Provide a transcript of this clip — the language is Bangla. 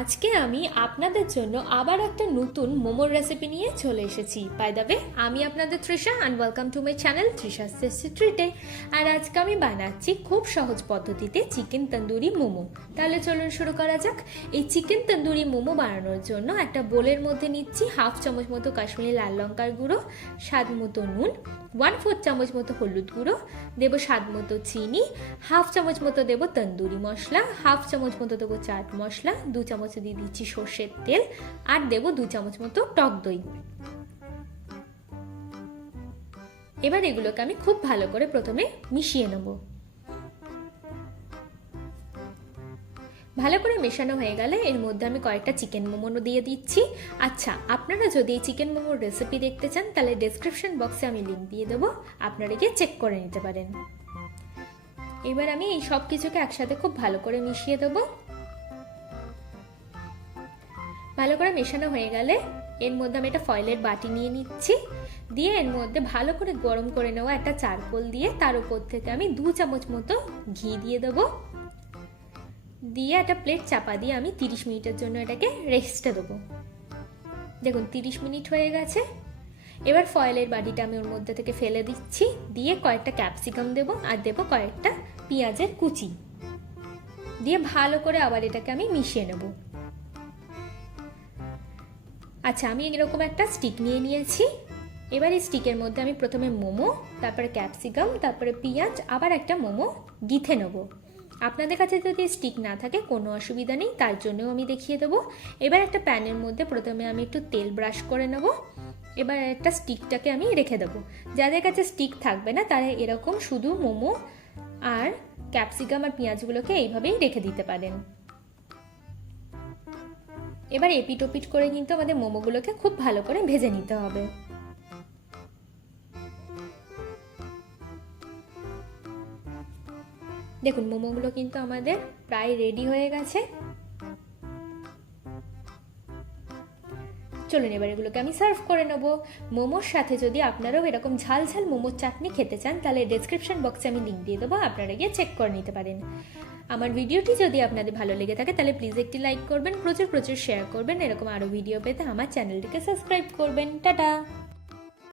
আজকে আমি আপনাদের জন্য আবার একটা নতুন মোমোর রেসিপি নিয়ে চলে এসেছি। বাই দ্য ওয়ে, আমি আপনাদের Trisha and welcome to my channel Trisha's tasty ট্রিটে। আর আজকে আমি বানাচ্ছি খুব সহজ পদ্ধতিতে চিকেন তন্দুরি মোমো। তাহলে চলুন শুরু করা যাক। এই চিকেন তন্দুরি মোমো বানানোর জন্য একটা বোলের মধ্যে নিচ্ছি হাফ চামচ মতো কাশ্মীরি লাল লঙ্কার গুঁড়ো, স্বাদ মতো নুন, 1/4 চামচ মতো হলুদ গুঁড়ো, দেবো স্বাদ মতো চিনি, হাফ চামচ মতো দেবো তন্দুরি মশলা, হাফ চামচ মতো দেবো চাট মশলা, 2 চামচ দিয়ে দিচ্ছি সর্ষের তেল, আর দেবো 2 চামচ মতো টক দই। এবার এগুলোকে আমি খুব ভালো করে প্রথমে মিশিয়ে নেব। ভালো করে মেশানো হয়ে গেলে এর মধ্যে আমি কয়েকটা চিকেন মোমো দিয়ে দিচ্ছি। আচ্ছা, আপনারা যদি এই চিকেন মোমোর রেসিপি দেখতে চান তাহলে ডেসক্রিপশন বক্সে আমি লিঙ্ক দিয়ে দেবো, আপনারা গিয়ে চেক করে নিতে পারেন। এবার আমি এই সব কিছুকে একসাথে খুব ভালো করে মিশিয়ে দেবো। ভালো করে মেশানো হয়ে গেলে এর মধ্যে আমি একটা ফয়েলের বাটি নিয়ে নিচ্ছি, দিয়ে এর মধ্যে ভালো করে গরম করে নেওয়া একটা চারকোল দিয়ে তার উপর থেকে আমি 2 চামচ মতো ঘি দিয়ে দেবো, দিয়ে একটা প্লেট চাপা দিয়ে আমি 30 মিনিটের জন্য এটাকে রেস্টে দেবো। দেখুন 30 মিনিট হয়ে গেছে। এবার ফয়েলের বাটিটা আমি ওর মধ্যে থেকে ফেলে দিচ্ছি, দিয়ে কয়েকটা ক্যাপসিকাম দেবো আর দেবো কয়েকটা পেঁয়াজের কুচি, দিয়ে ভালো করে আবার এটাকে আমি মিশিয়ে নেব। আচ্ছা, আমি এরকম একটা স্টিক নিয়ে নিয়েছি। এবার এই স্টিকের মধ্যে আমি প্রথমে মোমো, তারপরে ক্যাপসিকাম, তারপরে পেঁয়াজ, আবার একটা মোমো গিথে নেব। আপনাদের কাছে যদি স্টিক না থাকে কোনো অসুবিধা নেই, তার জন্যও আমি দেখিয়ে দেবো। এবার একটা প্যানের মধ্যে প্রথমে আমি একটু তেল ব্রাশ করে নেব। এবার একটা স্টিকটাকে আমি রেখে দেবো। যাদের কাছে স্টিক থাকবে না তারা এরকম শুধু মোমো আর ক্যাপসিকাম আর পেঁয়াজগুলোকে এইভাবেই রেখে দিতে পারেন। এবার এপিট ওপিট করে কিন্তু আমাদের মোমোগুলোকে খুব ভালো করে ভেজে নিতে হবে। দেখুন মোমোগুলো কিন্তু আমাদের প্রায় রেডি হয়ে গেছে। চলুন এবার এগুলোকে আমি সার্ভ করে নেব। মোমোর সাথে যদি আপনারাও এরকম ঝাল ঝাল মোমোর চাটনি খেতে চান তাহলে ডেসক্রিপশন বক্সে আমি লিঙ্ক দিয়ে দেবো, আপনারা গিয়ে চেক করে নিতে পারেন। আমার ভিডিওটি যদি আপনাদের ভালো লেগে থাকে তাহলে প্লিজ একটি লাইক করবেন, প্রচুর শেয়ার করবেন। এরকম আরও ভিডিও পেতে আমার চ্যানেলটিকে সাবস্ক্রাইব করবেন। টাটা।